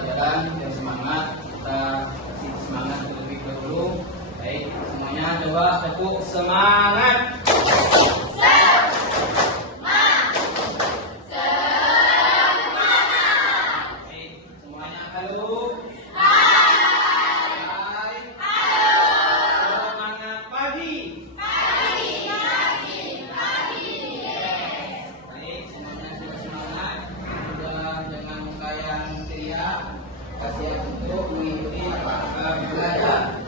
pelajaran yang semangat. Kita kasih semangat terlebih dahulu. Baik, semuanya coba tepuk semangat. Kasihan untuk mengikuti apa belajar.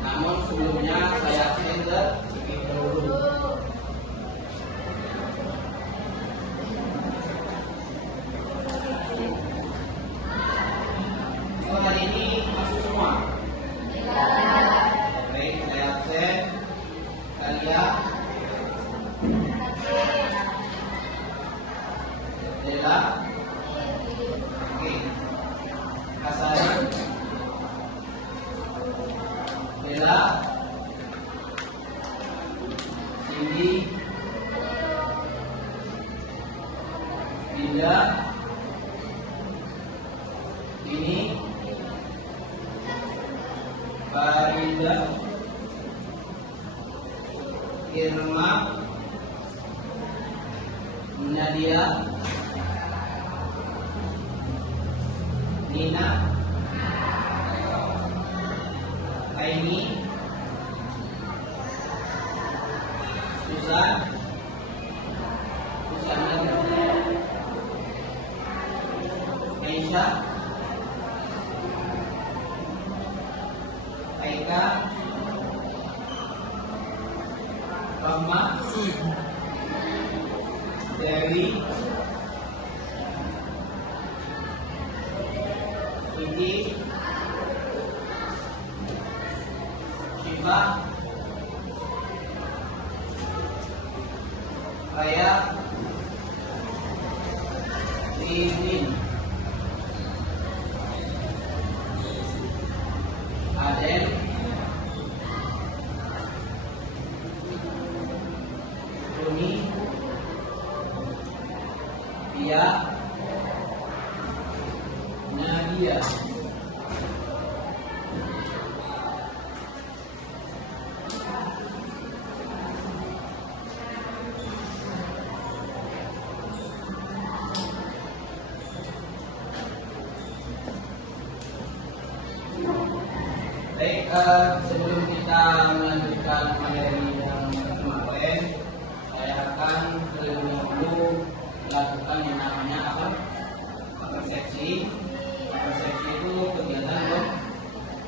Namun sebelumnya saya terlebih dahulu. Hari ini masuk semua. Baik, saya absen. Kalian Dela. Oke. Kasari, Bella, Cindy, Dinda, Dini, Farinda, Irma, Nadia, Nina, Aini, Susan, Aisha, Aika, Rama, Dewi, Suci, Shiva, Raya, Lilin, Aden, Rumi, Dia, Nadia. Baik, sebelum kita melanjutkan materi yang kemarin, saya akan terlebih dahulu melakukan yang namanya apa? Persepsi. Persepsi itu kegiatan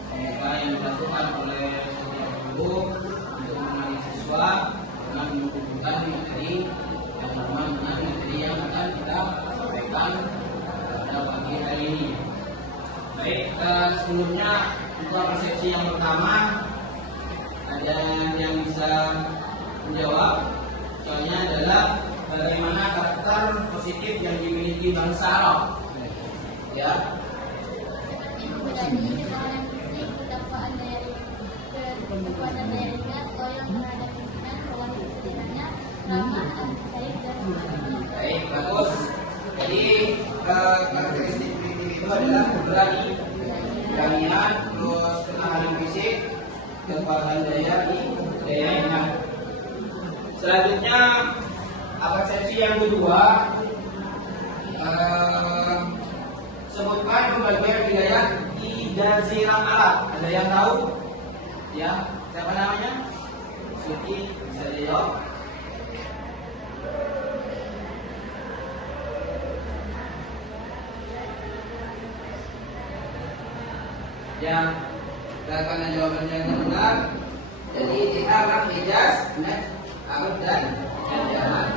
pembuka yang dilakukan oleh setiap guru untuk menemani siswa dengan mengumpulkan materi yang berhubungan dengan materi yang akan kita sampaikan pada pagi hari ini. Baik, sebelumnya untuk persepsi yang pertama, ada yang bisa menjawab? Soalnya adalah bagaimana karakter positif yang dimiliki bangsa Arab. Ya. Baik, bagus. Jadi karakteristik itu adalah berani, keberanian, terus ketahanan fisik, kekuatan daya ingat. Selanjutnya, persepsi yang kedua, sebutkan pembagian wilayah di Jazirah Arab. Ada yang tahu? Ya, siapa namanya? Suci, bisa dijawab. Ya, silakan jawabannya yang benar. Jadi di Arab, Hijaz, Arab dan Yaman.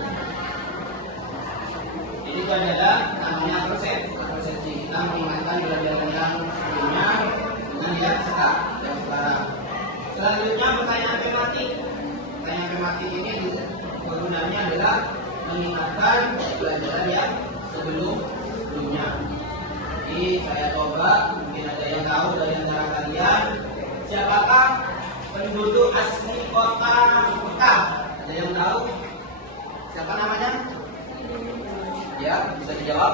Ini itu adalah namanya persepsi. Kita mengingatkan pelajaran yang sebelumnya dengan yang sekarang. Selanjutnya pertanyaan tematik. Pertanyaan tematik ini kegunaannya adalah mengingatkan pelajaran yang sebelumnya. Jadi saya coba, mungkin ada yang tahu dari antara kalian siapakah penduduk asli kota Mekah? Ada yang tahu? Siapa namanya? Ya, bisa dijawab.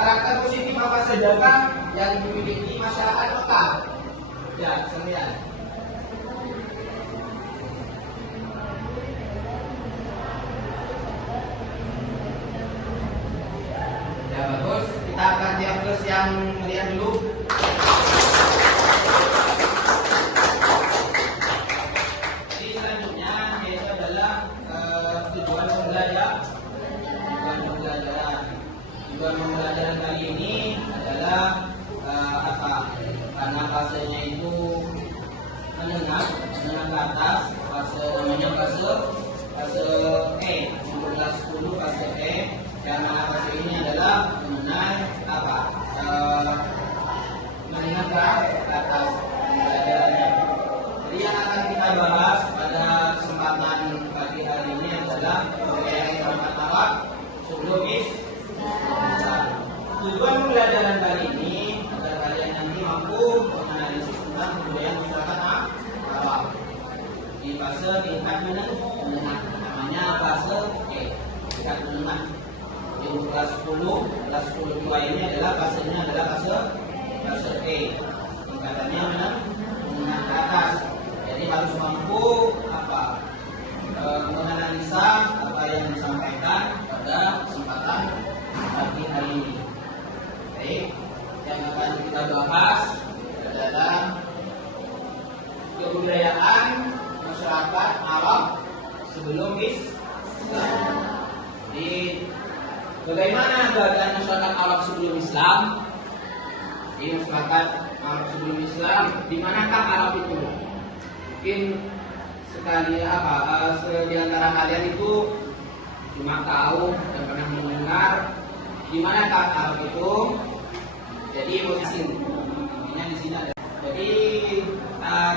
Karakter positif apa saja Kak yang dimiliki masyarakat lokal? Ya, sekalian. Ya bagus, kita akan yang plus yang melihat dulu. Jadi selanjutnya yaitu adalah tujuan pembelajaran. Tujuan pembelajaran kali ini adalah apa? Karena fasenya itu menengah ke atas, fase namanya fase E, 10 fase E. Yang mana fase ini adalah mengenai apa? Menengah ke atas pembelajarannya. Jadi yang akan kita bahas pada kesempatan pagi hari ini adalah pembelajaran Arab sebelum tujuan pembelajaran kali ini agar kalian nanti mampu menganalisis tentang kebudayaan masyarakat Arab di fase tingkat menengah, namanya fase E, tingkat menengah. Di kelas 10 2 ini adalah fasenya adalah fase E, tingkatannya menengah ke atas. Jadi harus mampu apa? Menganalisa apa yang disampaikan pada kesempatan pagi hari ini. Baik, yang akan kita bahas adalah kebudayaan masyarakat Arab sebelum Islam. Jadi bagaimana keadaan masyarakat Arab sebelum Islam? Di masyarakat Arab sebelum Islam, di manakah Arab itu? Mungkin sekali di antara kalian itu cuma tahu dan pernah mendengar di manakah Arab itu. Jadi posisi ini di sini ada. Jadi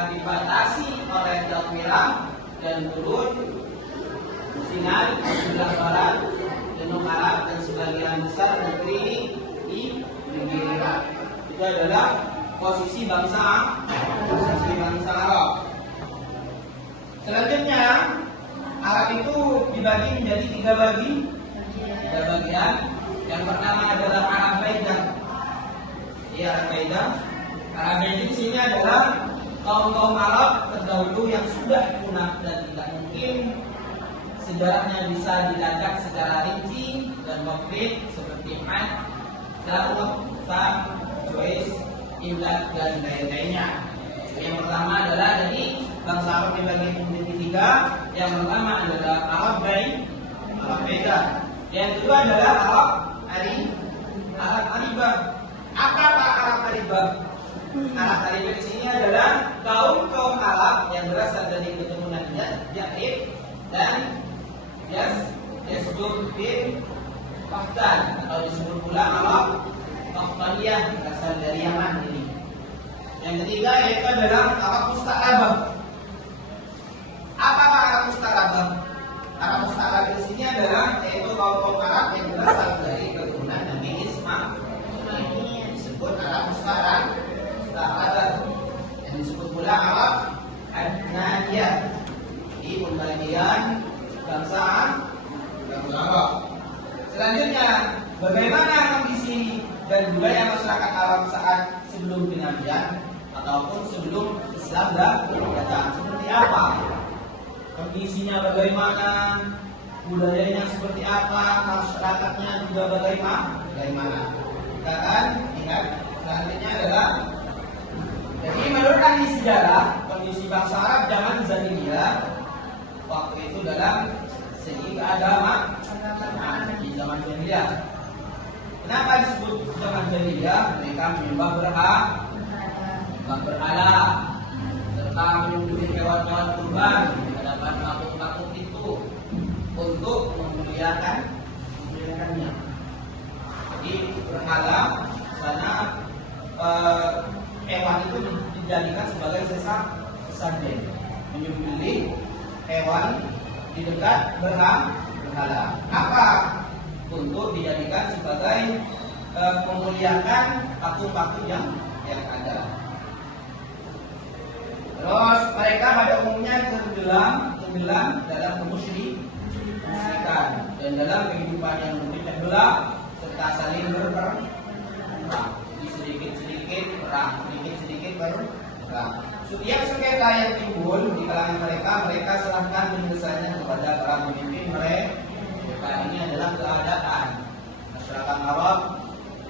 dibatasi oleh Laut Merah dan turun Sinai sebelah barat, Benua Arab dan sebagian besar negeri di negeri Irak. Itu adalah posisi bangsa Arab. Selanjutnya Arab itu dibagi menjadi tiga bagian. Yang pertama adalah Arab Baidah. Arab Baidah di sini adalah kaum Arab terdahulu yang sudah punah dan tidak mungkin sejarahnya bisa dilacak secara rinci dan konkret seperti Ad, Zamrud, Sam, Joyce, Imlat dan lain-lainnya. Yang pertama adalah jadi bangsa Arab dibagi menjadi tiga. Yang pertama adalah Arab Baidah. Yang kedua adalah Arab Aribah. Apakah Arab Aribah? Arab Aribah di sini adalah kaum Arab yang berasal dari keturunan Ya'rib dan Yasdud bin Qahtan, atau disebut pula Arab Qahtaniyah, berasal dari Yaman ini. Yang ketiga yaitu adalah Arab Musta'rabah. Apakah Arab Musta'rabah? Arab Musta'rabah di sini adalah yaitu kaum Arab yang berasal dari keturunan Nabi Ismail. Ini disebut Arab Musta'rabah. Yang disebut pula Arab Adnaniyah. Di pembagian bangsa Arab. Selanjutnya, bagaimana kondisi dan budaya masyarakat Arab saat sebelum kenabian ataupun sebelum Islam datang? Seperti apa? Kondisinya bagaimana? Budayanya seperti apa? Masyarakatnya juga bagaimana? Kita akan lihat selanjutnya adalah, jadi menurut ahli sejarah, kondisi bangsa Arab zaman Jahiliyah waktu itu dalam segi keagamaan di zaman Jahiliyah. Kenapa disebut zaman Jahiliyah? Mereka menyembah berhala serta menyembelih hewan-hewan kurban di hadapan patung-patung itu untuk memuliakannya. Jadi berhala sana hewan itu dijadikan sebagai sesembah, menyembelih hewan di dekat berhala. Apa? Untuk dijadikan sebagai memuliakan patung-patung yang ada. Terus mereka pada umumnya tenggelam dalam kemusyrikan dan dalam kehidupan yang berpecah belah serta saling berperang Setiap sengketa yang timbul di kalangan mereka, mereka serahkan penyelesaiannya kepada para pemimpin mereka. Ini adalah keadaan masyarakat Arab.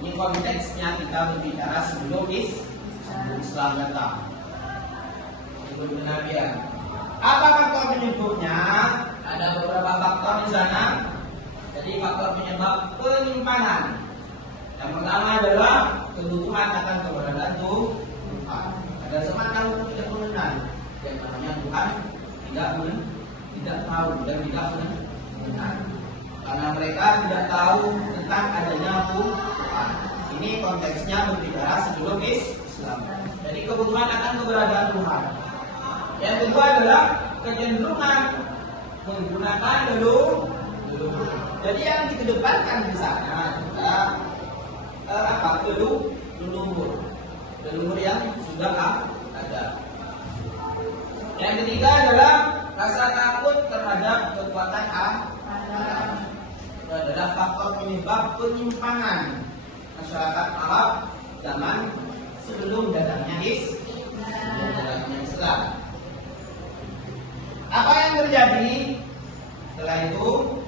Ini konteksnya kita berbicara sebelum Islam datang, sebelum kenabian. Apa faktor penyebabnya? Ada beberapa faktor di sana. Jadi faktor penyebab penyimpangan. Yang pertama adalah kebutuhan akan keberadaan Tuhan. Pada zaman dahulu tidak mengenal yang namanya Tuhan, tidak tahu dan tidak mengenal. Karena mereka tidak tahu tentang adanya Tuhan. Ini konteksnya berbicara sebelum Islam. Jadi kebutuhan akan keberadaan Tuhan. Yang kedua adalah kecenderungan menggunakan leluhur. Jadi yang dikedepankan di sana adalah leluhur. Leluhur yang sudah ada. Yang ketiga adalah rasa takut terhadap kekuatan alam. Itu adalah faktor penyebab penyimpangan masyarakat Arab zaman sebelum datangnya Islam. Apa yang terjadi setelah itu?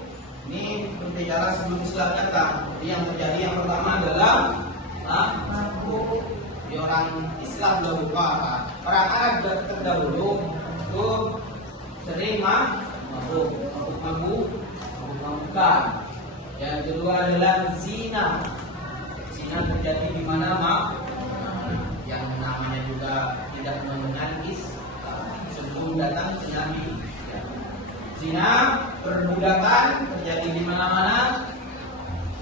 Ini berbicara sebelum Islam datang. Jadi yang terjadi yang pertama adalah di orang Islam dahulu, orang Arab terdahulu itu sering mabuk-mabukan. Yang kedua adalah zina. Zina terjadi di mana yang namanya juga tidak mengenal sebelum datang Nabi. Zina, perbudakan terjadi di mana-mana.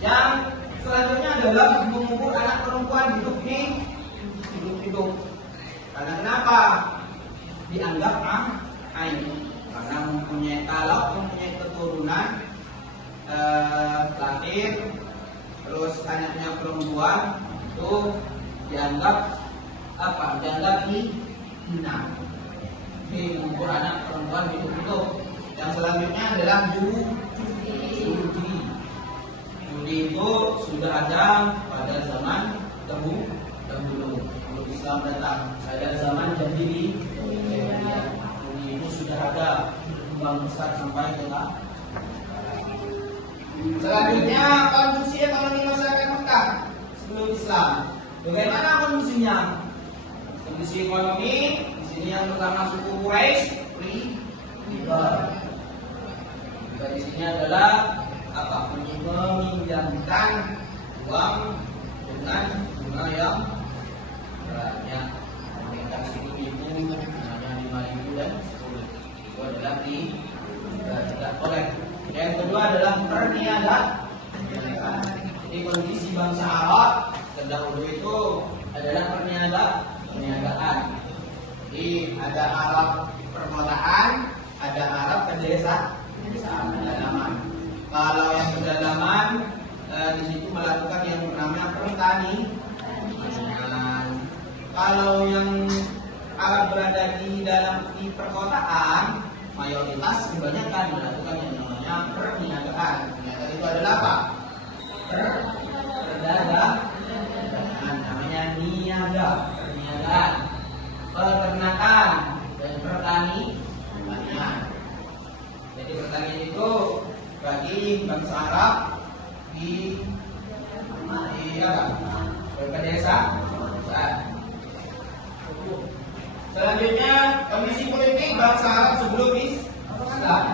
Yang selanjutnya adalah mengubur anak perempuan hidup. Karena kenapa? Dianggap aib. Karena kalau mempunyai keturunan lahir, terus anaknya perempuan itu dianggap Dianggap hina. Mengubur anak perempuan hidup. Yang selanjutnya adalah judi. Judi itu sudah ada pada zaman dahulu sebelum Islam datang. Pada zaman jahiliyah judi itu sudah ada kembang besar sampai ke selanjutnya kondisi ekonomi masyarakat Mekah sebelum Islam. Bagaimana kondisinya? Kondisi ekonomi di sini yang pertama suku Quraisy riba. Di sini adalah meminjamkan uang dengan bunga yang banyak. Mereka sini itu hanya 5.000 dan 10. Itu adalah tidak boleh. Yang kedua adalah perniagaan. Jadi kondisi bangsa Arab terdahulu itu adalah perniagaan. Jadi ada Arab perkotaan, ada Arab pedesaan. Kalau yang pedalaman di situ melakukan yang namanya pertanian. Kalau yang Arab berada di perkotaan, mayoritas kebanyakan melakukan yang namanya perniagaan. Perniagaan itu adalah apa? Perdagangan, namanya niaga, perniagaan, peternakan dan pertanian. Jadi pertanian itu bagi bangsa Arab di pedesaan. Selanjutnya kondisi politik bangsa Arab sebelum Islam.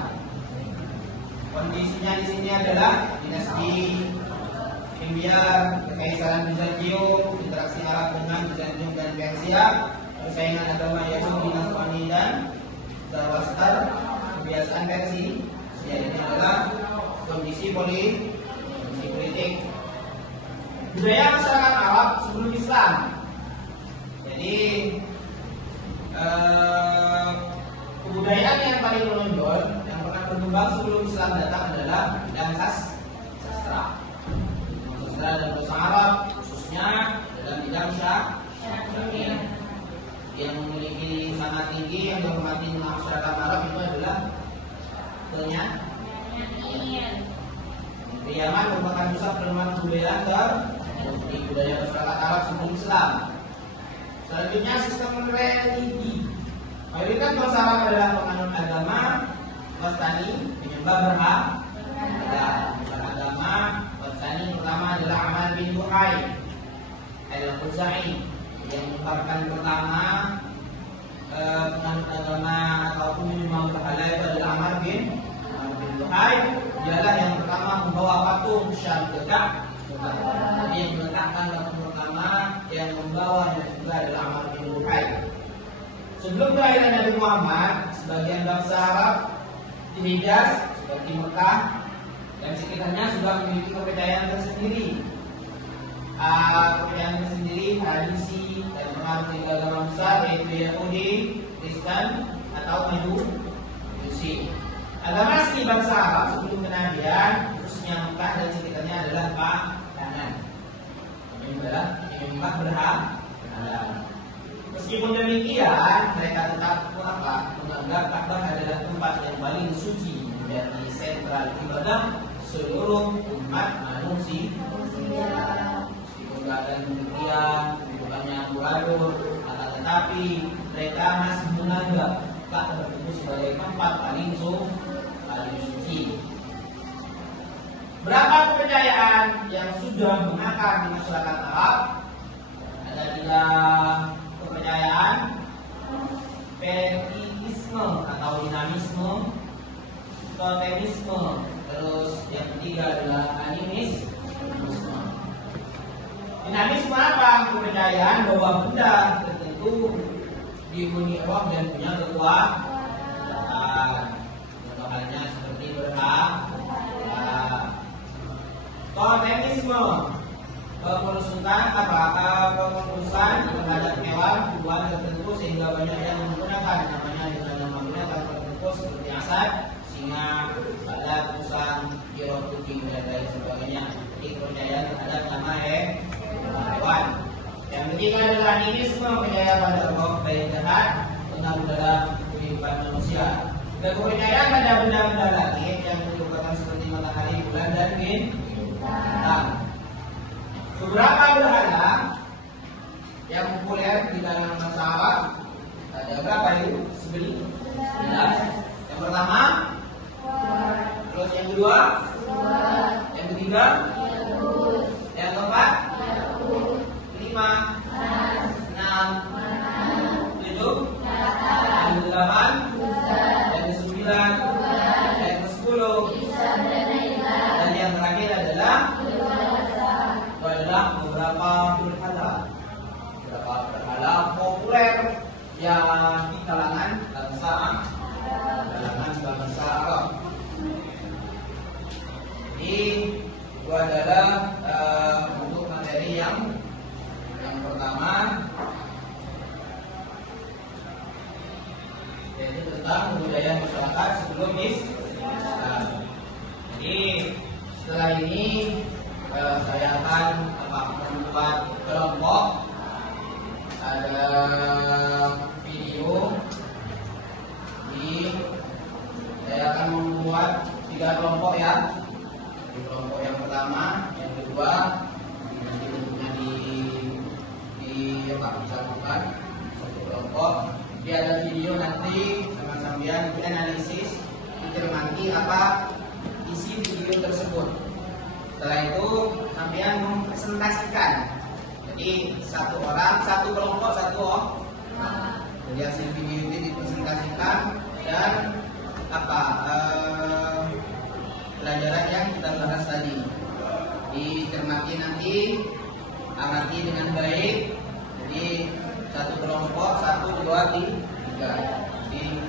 Kondisinya di sini adalah dinasti Imbiar, Kekaisaran Bizantium, interaksi Arab dengan Bizantium dan Persia, persaingan agama Yahudi, Nasrani dan Zoroaster, kebiasaan Persia. Ini adalah kondisi politik. Budaya masyarakat Arab sebelum Islam. Jadi kebudayaan yang paling menonjol yang pernah berkembang sebelum Islam datang adalah bidang sastra dan bahasa Arab, khususnya dalam bidang syair. Yang memiliki sangat tinggi yang dihormati masyarakat Arab itu adalah penyanyi. Di Yaman merupakan pusat penerimaan kebudayaan budaya masyarakat Arab sebelum Islam. Selanjutnya sistem religi. Mayoritas bangsa Arab adalah penganut agama Wastani, penyembah beragama Wastani. Pertama adalah Amal bin Luhai Al-Khuzai, yang merupakan pertama penganut agama ataupun menyembah berhala itu adalah Amal bin Luhai. Dialah yang pertama membawa patung Syam ke Ka'bah. Jadi yang meletakkan patung pertama yang membawa juga adalah Amal bin Luhai. Sebelum kelahiran Nabi Muhammad, sebagian bangsa Arab di Hijaz seperti Mekah dan sekitarnya sudah memiliki kepercayaan tersendiri. Kepercayaan tersendiri, tradisi dan pengaruh tiga agama besar, yaitu Yahudi, Kristen atau Majusi. Agama asli bangsa Arab sebelum kenabian, khususnya Mekah dan sekitarnya adalah paganan, menyembah berhala. Meskipun demikian, mereka tetap menganggap Ka'bah adalah tempat yang paling suci menjadi sentral ibadah seluruh umat manusia. Meskipun keadaan demikian, bukannya amburadul, tetapi mereka masih menganggap Ka'bah itu sebagai tempat paling suci. Berapa kepercayaan yang sudah mengakar di masyarakat Arab? Ada 3 kepercayaan: fetisisme atau dinamisme, totemisme, terus yang ketiga adalah animisme. Dinamisme apa? Kepercayaan bahwa benda tertentu dihuni roh dan punya kekuatan. Contoh halnya seperti berhala. Totemisme, pengurusan terhadap hewan tuhan tertentu sehingga banyak yang menggunakan namanya dengan nama benda tertentu seperti asad, singa, badak, musang, jeruk, kucing dan lain sebagainya. Jadi kepercayaan terhadap nama hewan. Yang ketiga adalah animisme, percaya pada roh baik jahat pengaruh dalam kehidupan manusia. Dan kepercayaan pada benda-benda langit yang merupakan seperti matahari, bulan dan bintang. Beberapa berhala yang populer di dalam bangsa Arab ada berapa itu? 11. Yang pertama, terus yang kedua, yang ketiga, yang keempat, 5, 6, 7, yang ke-8, yang ke-9, yang ke-10, dan yang terakhir adalah beberapa berhala populer yang di kalangan bangsa Arab. Ini itu adalah untuk materi yang pertama, yaitu tentang budaya masyarakat sebelum Islam. Jadi setelah ini saya akan membuat kelompok. Ada video saya akan membuat 3 kelompok ya. Di kelompok yang pertama, yang kedua, nanti tentunya disatukan satu kelompok. Dia ada video nanti sama sambian analisis, mencermati apa isi video tersebut. Setelah itu sampean mempresentasikan. Jadi satu orang, satu kelompok, satu orang. Jadi hasil video itu dipresentasikan dan pelajaran yang kita bahas tadi dicermati nanti, amati dengan baik. Jadi satu kelompok, 1, 2, 3. Jadi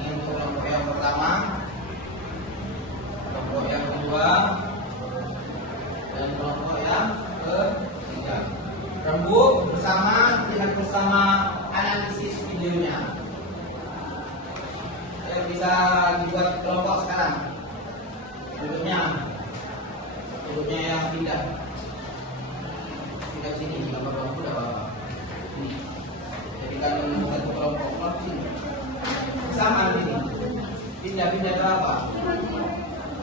ini untuk kelompok yang pertama, kelompok yang kedua, dan kelompok yang ketiga. Rembuk bersama, lihat bersama analisis videonya. Saya bisa dibuat kelompok sekarang. Duduknya yang pindah sini, kalau kelompok udah apa? Ini. Jadi kalau satu kelompok sini, sama ini. Pindah ke apa?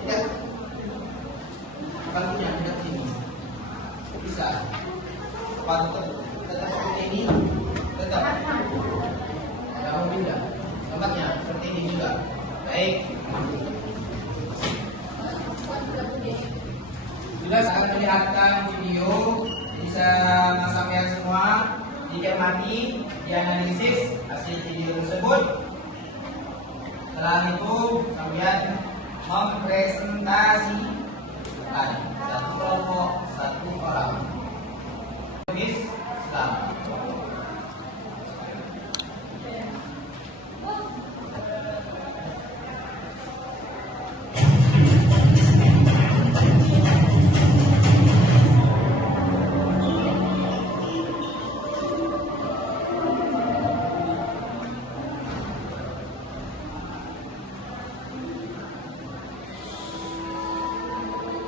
Tidak. Bukan punya pindah sini. Bisa. Tetap seperti ini, tetap. Tidak mau pindah. tempatnya seperti ini juga. Baik. Juga saya akan melihatkan video, bisa sampai semua dicermati, dianalisis hasil video tersebut. Setelah itu sampai mempresentasikan satu kelompok, satu orang. Islam.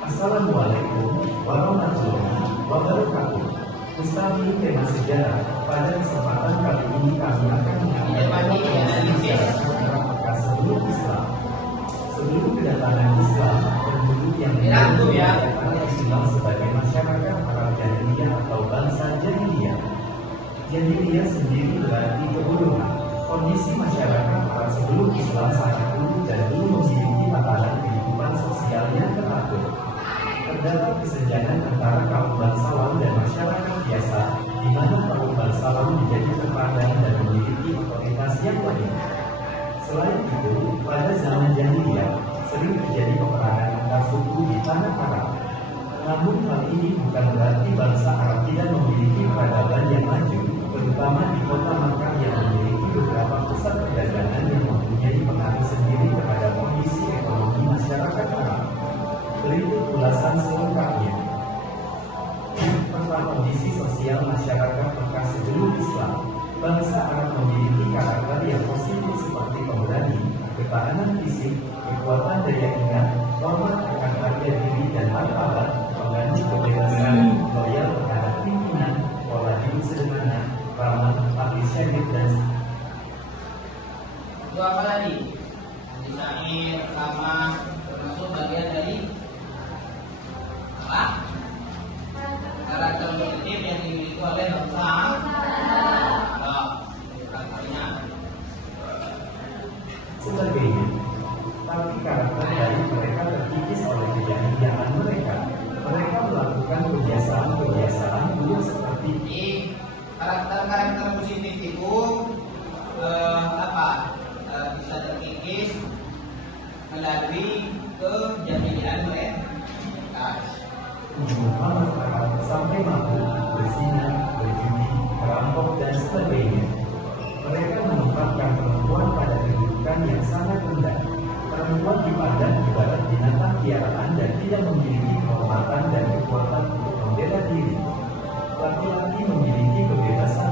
Assalamualaikum warahmatullahi wabarakatuh. Ustaz tema sejarah. Pada kesempatan kali ini kami akan mengenai apakah sebelum Islam. Sebelum kedatangan Islam, penduduk yang dikenal Islam sebagai masyarakat Arab Jahiliyah atau bangsa Jahiliyah. Jahiliyah sendiri berarti kebodohan. Kondisi masyarakat Arab sebelum Islam sangat buruk dan belum memiliki tatanan kehidupan sosial yang teratur. Terdapat kesenjangan antara kaum bangsawan dan masyarakat biasa, di mana kaum bangsawan menjadi terpandang dan memiliki otoritas yang banyak. Selain itu, pada zaman jahiliyah sering terjadi peperangan antar suku di tanah Arab. Namun hal ini bukan berarti bangsa Arab tidak memiliki peradaban yang maju, terutama di kota Makkah yang memiliki beberapa pusat perdagangan yang mempunyai pengaruh sendiri terhadap kondisi ekonomi masyarakat Arab. Berikut ulasan selengkapnya. Tentang kondisi sosial masyarakat Mekah sebelum Islam. Bangsa Arab memiliki karakter yang positif seperti pemberani, ketahanan fisik, kekuatan daya ingat, hormat akan harga diri dan martabat, mengandung kebebasan, loyal terhadap pimpinan, pola hidup sederhana, ramah, ahli syahid dan itu apa tadi? Desain pertama termasuk bagian dari apa? Karakter positif yang dimiliki oleh bangsa Arab. Karakternya sebagainya. Tapi karakter dari mereka terkikis oleh kejahiliaan mereka. Mereka melakukan kebiasaan-kebiasaan buruk seperti karakter positif itu bisa terkikis melalui kejahiliaan mereka. Muhammad Arab sampai mampu berzina, berjudi, merampok dan sebagainya. Mereka menempatkan perempuan pada kedudukan yang sangat rendah. Perempuan dipandang ibarat binatang piaraan dan tidak memiliki kehormatan dan kekuatan untuk membela diri. Laki-laki memiliki kebebasan.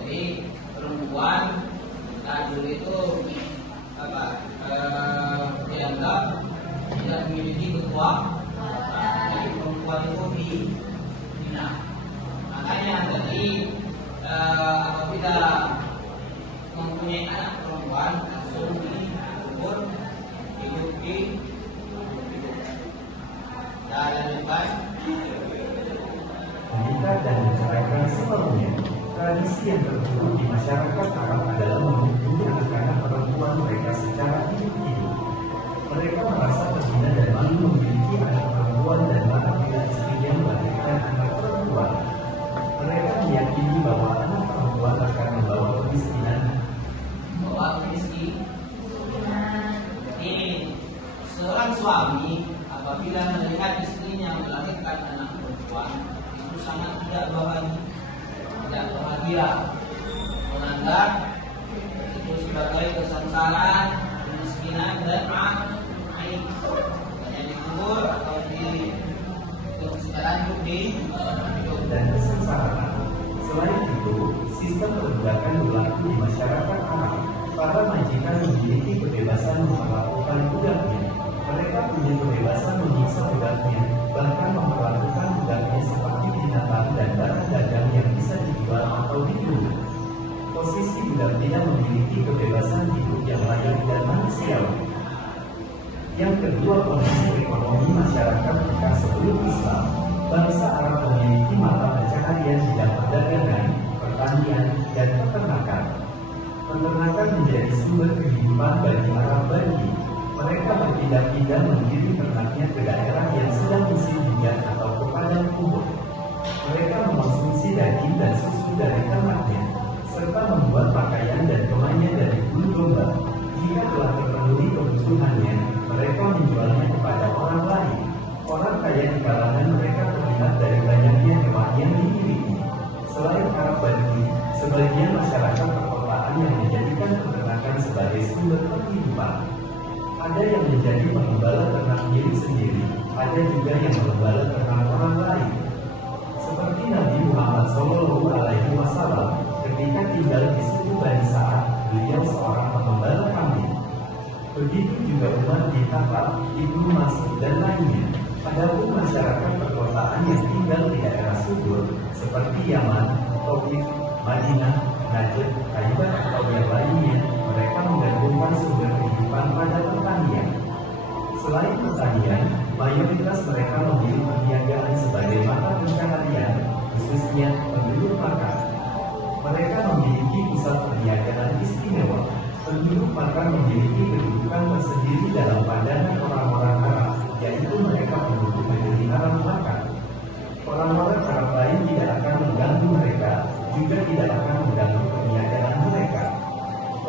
Jadi perempuan dulu itu dianggap tidak memiliki kekuatan. Jadi perempuan itu dihina. Makanya tadi apabila mempunyai anak perempuan langsung dikubur hidup di lanjutkan. Menikah dan menceraikan sepenuhnya. Tradisi yang terburuk di masyarakat Arab adalah menghubungi anak-anak perempuan mereka secara hidup-hidup. Mereka merasa terhina dan malu memiliki anak perempuan dan marah bila istrinya melahirkan anak perempuan. Mereka meyakini bahwa anak perempuan akan membawa kemiskinan. Ini seorang suami apabila melihat istrinya melahirkan anak perempuan itu sangat tidak bahagia, menganggap itu sebagai kesengsaraan, kemiskinan dan aib. Hanya dikubur atau di sekarang hidup dan kesengsaraan. Selain itu, sistem perbudakan berlaku di masyarakat Arab. Para majikan memiliki kebebasan memperlakukan budaknya. Mereka punya kebebasan menyiksa budaknya, bahkan memperlakukan budaknya seperti binatang dan barang dagang yang bisa dijual atau dibeli. Posisi budak tidak memiliki kebebasan hidup yang layak dan manusiawi. Yang kedua, kondisi ekonomi masyarakat Mekah sebelum Islam. Bangsa Arab memiliki mata pencaharian bidang perdagangan, pertanian, dan peternakan. Peternakan menjadi berpindah-pindah mengirim ternaknya ke daerah yang sedang musim hujan atau ke padang rumput. Mereka mengonsumsi daging dan susu dari ternaknya, serta membuat pakaian dan kemannya dari bulu domba. Jika telah terpenuhi kebutuhannya, mereka menjualnya kepada orang lain. Orang kaya di kalangan mereka terlihat dari banyaknya hewan yang dimiliki. Selain Arab Badui, sebagian masyarakat perkotaan yang menjadikan peternakan sebagai sumber penghidupan. Ada yang menjadi pengembala ternak milik sendiri, ada juga yang mengembala ternak orang lain. Seperti Nabi Muhammad SAW, ketika tinggal di suku Bani Sa'ad, beliau seorang pengembala kambing. Begitu juga Umar bin Khattab, Ibnu Mas'ud dan lainnya. Adapun masyarakat perkotaan yang tinggal di daerah subur seperti Yaman, Taif, Madinah, Najd, Khaybar atau yang lainnya, mereka menggantungkan sumber kehidupan pada pertanian. Selain pertanian, mayoritas mereka memilih perniagaan sebagai mata pencaharian, khususnya penduduk Makkah. Mereka memiliki pusat perniagaan istimewa. Penduduk Makkah memiliki kedudukan tersendiri dalam pandangan orang-orang Arab, yaitu mereka penduduk negeri haram Makkah. Orang-orang Arab lain tidak akan mengganggu mereka, juga tidak akan mengganggu perniagaan mereka.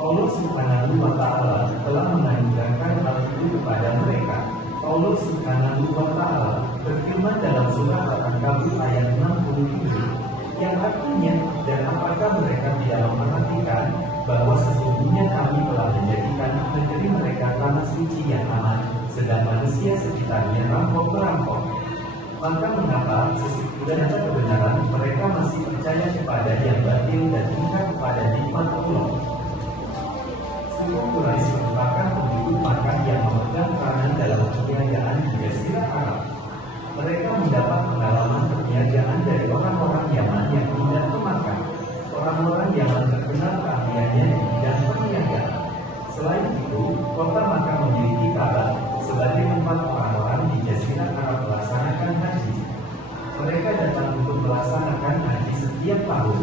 Allah Subhanahu wa Ta'ala telah menganugerahkan hal itu kepada mereka. Allah Subhanahu wa Ta'ala berfirman dalam surah Al-Ankabut ayat 67, yang artinya, dan apakah mereka tidak memperhatikan bahwa sesungguhnya kami telah menjadikan negeri mereka tanah suci yang aman, sedang manusia sekitarnya rampok-rampok. Maka mengapa sesudah kebenaran mereka masih percaya kepada yang batil dan ingkar kepada nikmat Allah? Suku Quraisy merupakan penduduk Makkah yang memegang peranan dalam perniagaan di Jazirah Arab. Mereka mendapat pengalaman perniagaan dari orang-orang Yaman yang pindah ke Makkah. Orang-orang Yaman terkenal keahliannya di bidang perniagaan. Selain itu, kota Makkah memiliki Ka'bah sebagai tempat orang-orang di Jazirah Arab melaksanakan haji. Mereka datang untuk melaksanakan haji setiap tahun.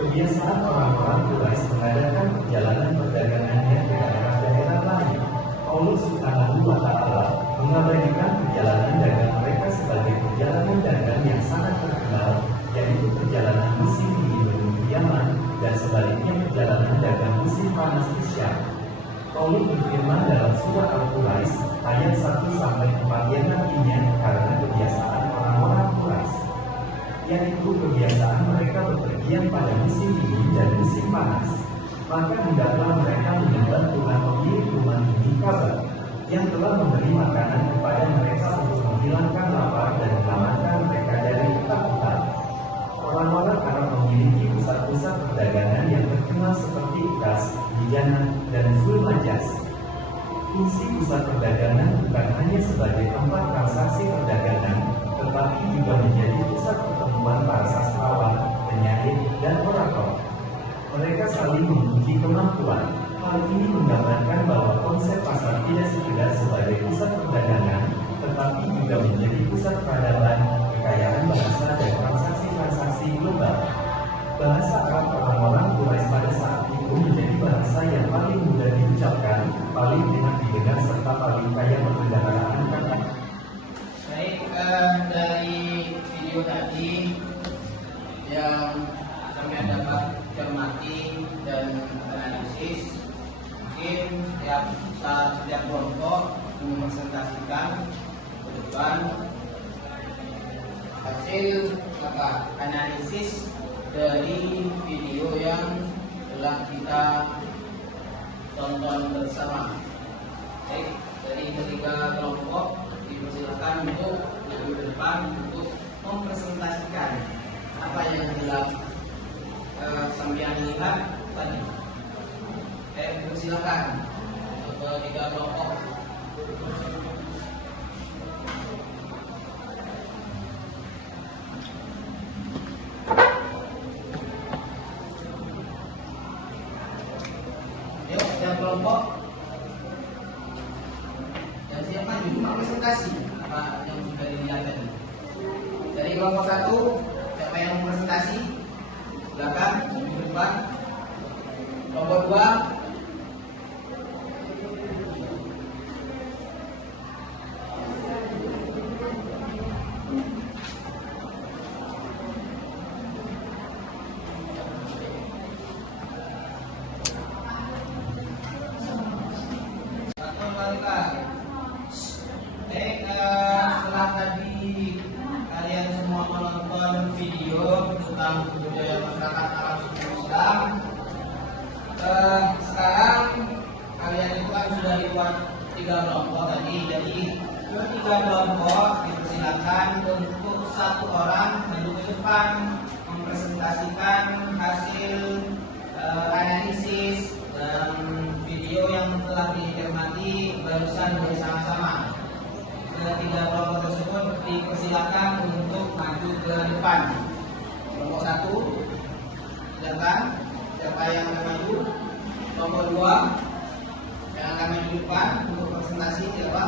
Kebiasaan orang-orang Quraisy mengadakan perjalanan perdagangannya ke daerah-daerah lain. Allah Subhanahu wa Ta'ala mengabadikan perjalanan dagang mereka sebagai perjalanan dagang yang sangat terkenal, yaitu perjalanan musim dingin menuju Yaman dan sebaliknya perjalanan dagang musim panas di Syam. Allah berfirman dalam surah Al-Quraisy ayat 1-4 yang artinya karena kebiasaan orang-orang Quraisy, yaitu kebiasaan mereka berpergian pada musim dingin dan musim panas. Maka hendaklah mereka menyembah Tuhan pemilik rumah ini Ka'bah, yang telah memberi makanan kepada mereka untuk menghilangkan lapar dan menyelamatkan mereka dari ketakutan. Orang-orang Arab memiliki pusat-pusat perdagangan yang terkenal seperti Uqas, Mijanah, dan Zulmajas. Fungsi pusat perdagangan bukan hanya sebagai tempat transaksi perdagangan, tetapi juga menjadi pusat pertemuan para sastrawan, penyair, dan orator. Mereka saling menguji kemampuan. Hal ini menggambarkan bahwa konsep pasar tidak sekedar sebagai pusat perdagangan, tetapi juga menjadi pusat peradaban, kekayaan bahasa, dan transaksi-transaksi global. Bahasa Arab orang-orang Quraisy pada saat itu menjadi bahasa yang paling mudah diucapkan, paling enak didengar, serta paling kaya perbendaharaan kata. Baik, dari video tadi yang kami dapat cermati dan analisis, mungkin setiap kelompok mempresentasikan ke depan hasil analisis dari video yang telah kita tonton bersama. Baik, dari ketiga kelompok dipersilakan untuk lebih ke depan untuk mempresentasikan apa yang telah sampean lihat tadi. Persilakan untuk ketiga kelompok. Yuk, setiap kelompok dan siap maju presentasi apa yang sudah dilihat tadi. Dari kelompok 1, siapa yang presentasi? Silakan di depan. Kelompok 2, tentang budaya masyarakat Arab suku Islam. Sekarang kalian itu kan sudah dibuat 3 kelompok tadi, jadi 3 kelompok dipersilakan untuk 1 orang duduk ke depan mempresentasikan hasil analisis dan video yang telah dicermati barusan bersama-sama. Ketiga kelompok tersebut dipersilakan untuk maju ke depan. Kelompok 1, silakan. Siapa yang akan maju? Kelompok 2 yang akan maju depan untuk presentasi siapa?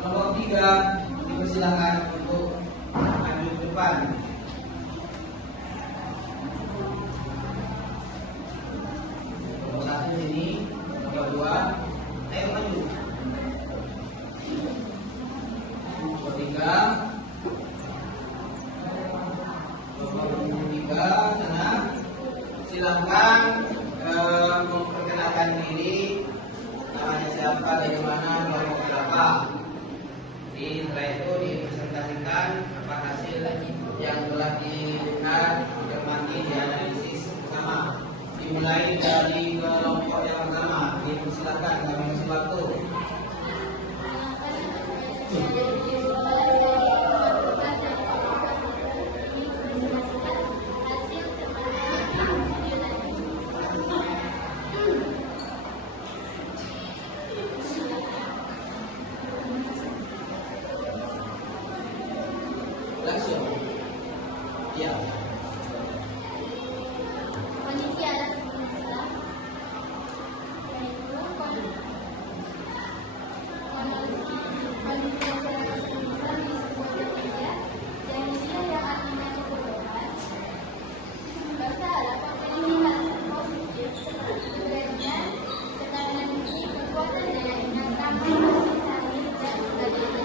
Kelompok 3 dipersilakan untuk maju ke depan. Kelompok 1 sini, kelompok 2, ayo maju. Kelompok 3, sana. Silakan memperkenalkan diri, namanya siapa, dari mana, kelompok berapa. Jadi setelah itu dipresentasikan apa hasil yang telah dilihat, dicermati, dianalisis bersama. Dimulai dari kelompok yang pertama. Dipersilakan, kami kasih waktu. Langsung. Ya. Kondisi alam semesta, yaitu kondisi masyarakat semesta di sebuah negara dan dia yang artinya kebodohan. Bahasa Arab memiliki hal positif seperti keberanian, ketahanan diri, kekuatan daya ingat, ramah, kasih sayang, dan sebagainya.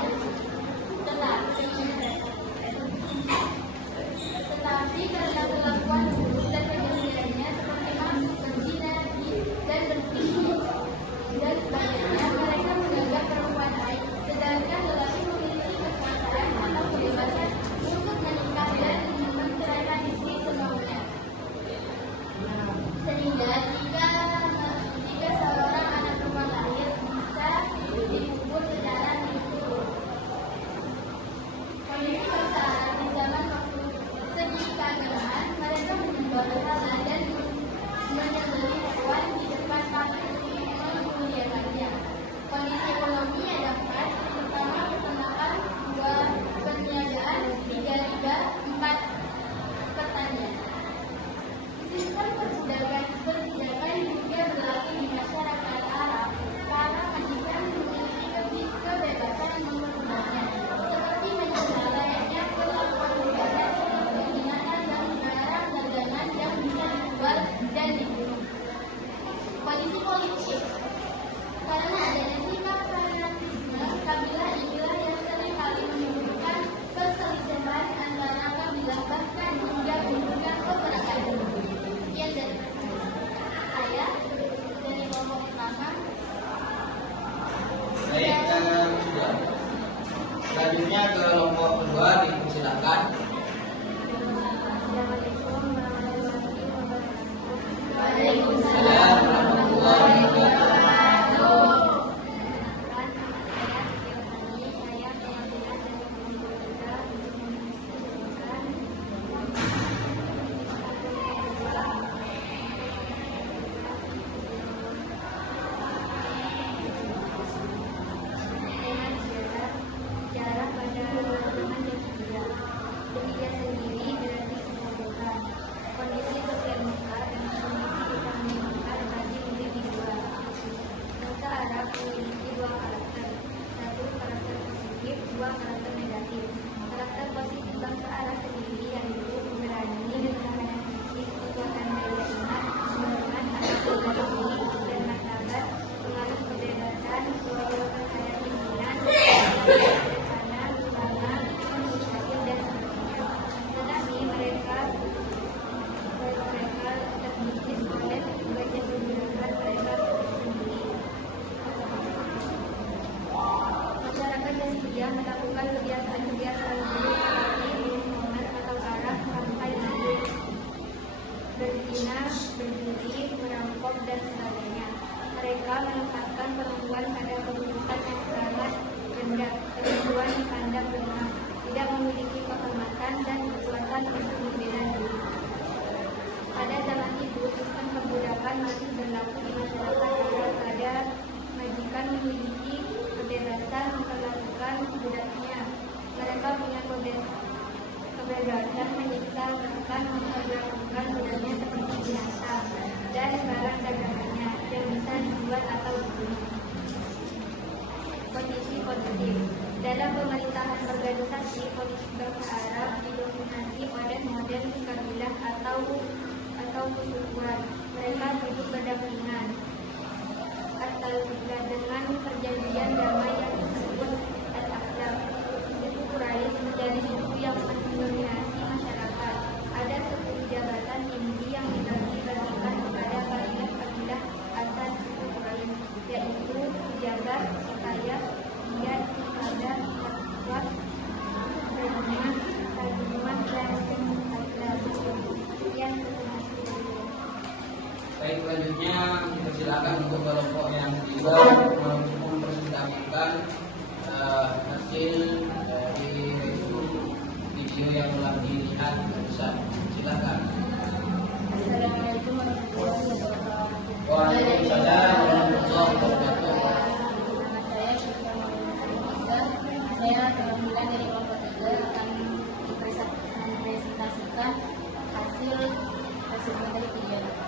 Tetapi karena kelakuan buruk dan kegemudiannya seperti masuk berzina dan berpikir dan sebagainya, mereka menganggap perempuan baik, sedangkan lelaki memiliki kekuasaan atau kebebasan untuk menikah dan menceraikan istri semaunya. Sehingga jika seorang anak perempuan lahir bisa dikubur secara dikubur. Kondisi bangsa Arab di zaman waktu segi keagamaan, mereka menyembah berhala dan menyembelih hewan di depan patung untuk memuliakannya. Kondisi ekonomi ada 4, pertama peternakan, 2 perniagaan, 3 riba, 4 pertanian. Sistem perbudakan juga berlaku di masyarakat Arab karena majikan memiliki kebebasan memperbudaknya, seperti menyembah layaknya kelakuan budaya seperti penghinaan dan barang dagangan yang bisa kesyukuran. Mereka hidup berdampingan atau dengan perjanjian damai yang disebut Al-Aqdam. Suku Quraisy menjadi suku yang mendominasi masyarakat. Ada 10 jabatan tinggi yang dibagi-bagikan kepada kabilah asal suku Quraisy, yaitu pejabat, sekayat, kiat, pada, fatwa, preman, taziman, dan aslam. Sekian Baik, selanjutnya kita silakan untuk kelompok yang ketiga mempresentasikan hasil dari resume video yang telah dilihat barusan. Silakan. Assalamualaikum warahmatullahi wabarakatuh. Waalaikumsalam warahmatullahi wabarakatuh. Nama saya Syifa Muhammad. Saya perwakilan dari kelompok 3 akan mempresentasikan hasil dari video.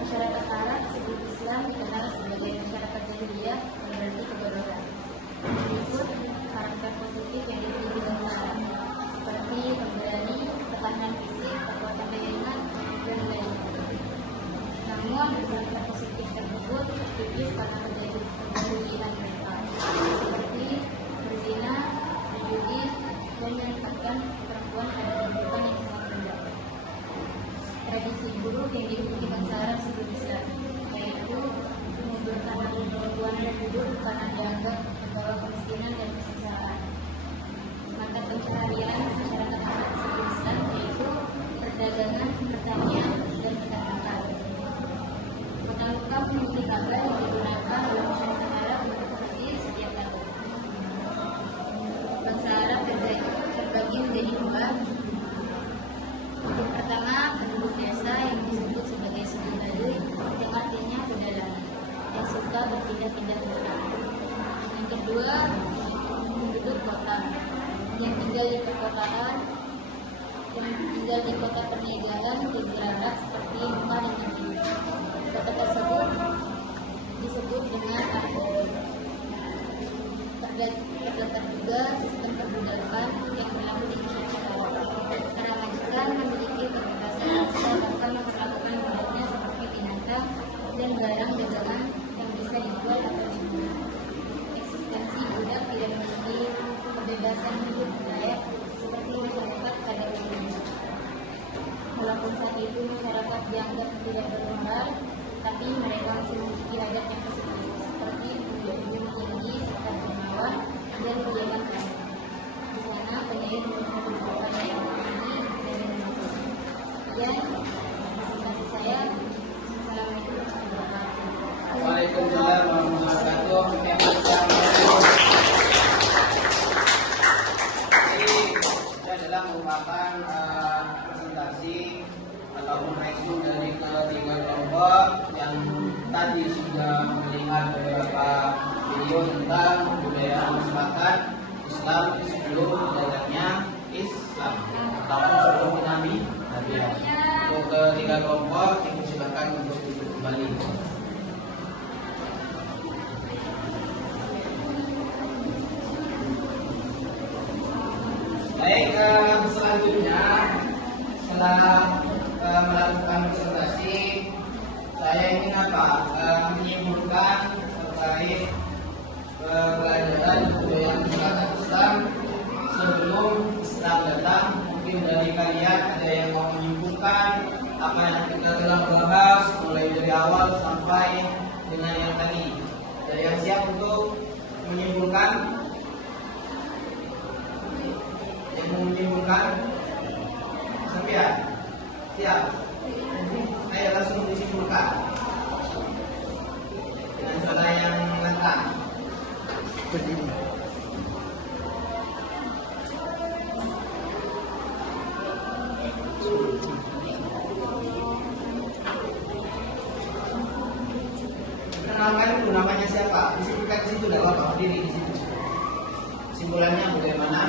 Masyarakat Arab sebelum Islam dikenal sebagai masyarakat jahiliyah yang berarti kebodohan. Berikut karakter positif yang dimiliki bangsa Arab, seperti pemberani, ketahanan fisik, kekuatan daya ingat, dan lain-lain. Namun karakter positif tersebut tipis karena kejahilian mereka, seperti berzina, berjudi, dan menempatkan perempuan pada kehidupan yang sangat rendah. Tradisi buruk yang dimiliki bangsa Arab sebelum Islam, yaitu mengundurkan perempuan dan hidup karena dianggap membawa kemiskinan dan kesengsaraan. Mata pencaharian masyarakat Arab sebelum Islam yaitu perdagangan, pertanian, dan peternakan. Lengkap memiliki kabar yang digunakan oleh masyarakat Arab untuk hadir setiap tahun. Bangsa Arab terbagi menjadi 2. Yang pertama, penduduk desa yang disebut sebagai suku Baduy, yang artinya pedalangan, yang suka berpindah-pindah tempat. Yang kedua, penduduk kota, yang tinggal di perkotaan, yang tinggal di kota perniagaan di Arab seperti Mekah dan Madinah. Kota tersebut disebut dengan Arab. Terdapat juga sistem perbudakan yang berlaku di masyarakat Arab. Para majikan memiliki kebebasan dan bahkan memperlakukan budaknya seperti binatang dan barang dagangan yang bisa dijual atau dibeli. Eksistensi budak tidak memiliki kebebasan hidup layak seperti masyarakat pada umumnya. Walaupun saat itu masyarakat dianggap tidak bermoral, tapi mereka masih memiliki adat yang positif seperti menjunjung tinggi serta dermawan dan menjaga keamanan. Di sana penyair menggunakan kehidupan yang tinggi dan menentukan. Sekian presentasi saya. Assalamualaikum warahmatullahi wabarakatuh. Waalaikumsalam warahmatullahi wabarakatuh. Jadi ini adalah merupakan presentasi ataupun resume dari ketiga kelompok yang tadi sudah melihat beberapa video tentang budaya masyarakat Islam sebelum datangnya Islam ataupun sebelum Nabi. Untuk ketiga kelompok dipersilakan untuk duduk kembali. Baik, selanjutnya setelah melakukan presentasi, saya ingin menyimpulkan terkait pelajaran budaya masyarakat Islam sebelum Islam datang. Mungkin dari kalian ada yang mau menyimpulkan apa yang kita telah bahas mulai dari awal sampai dengan yang tadi. Ada yang siap untuk menyimpulkan? Yang mau menyimpulkan? Siap? Siap. Ayo langsung disimpulkan dengan suara yang lantang. Kenalkan dulu namanya siapa? Disebutkan di situ, tidak apa-apa, berdiri di situ. Kesimpulannya bagaimana?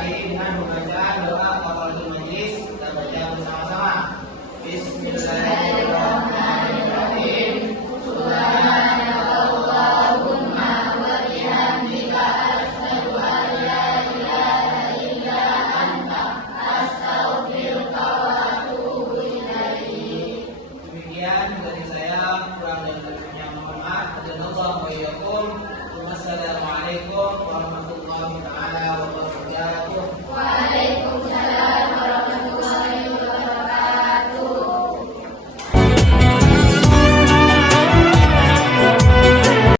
akhiri dengan pembacaan doa kafaratul majelis. Kita baca bersama-sama. Bismillahirrahmanirrahim. Subhanakallahumma wa bihamdika asyhadu an la ilaha illa anta astaghfiruka wa atubu ilaik. Demikian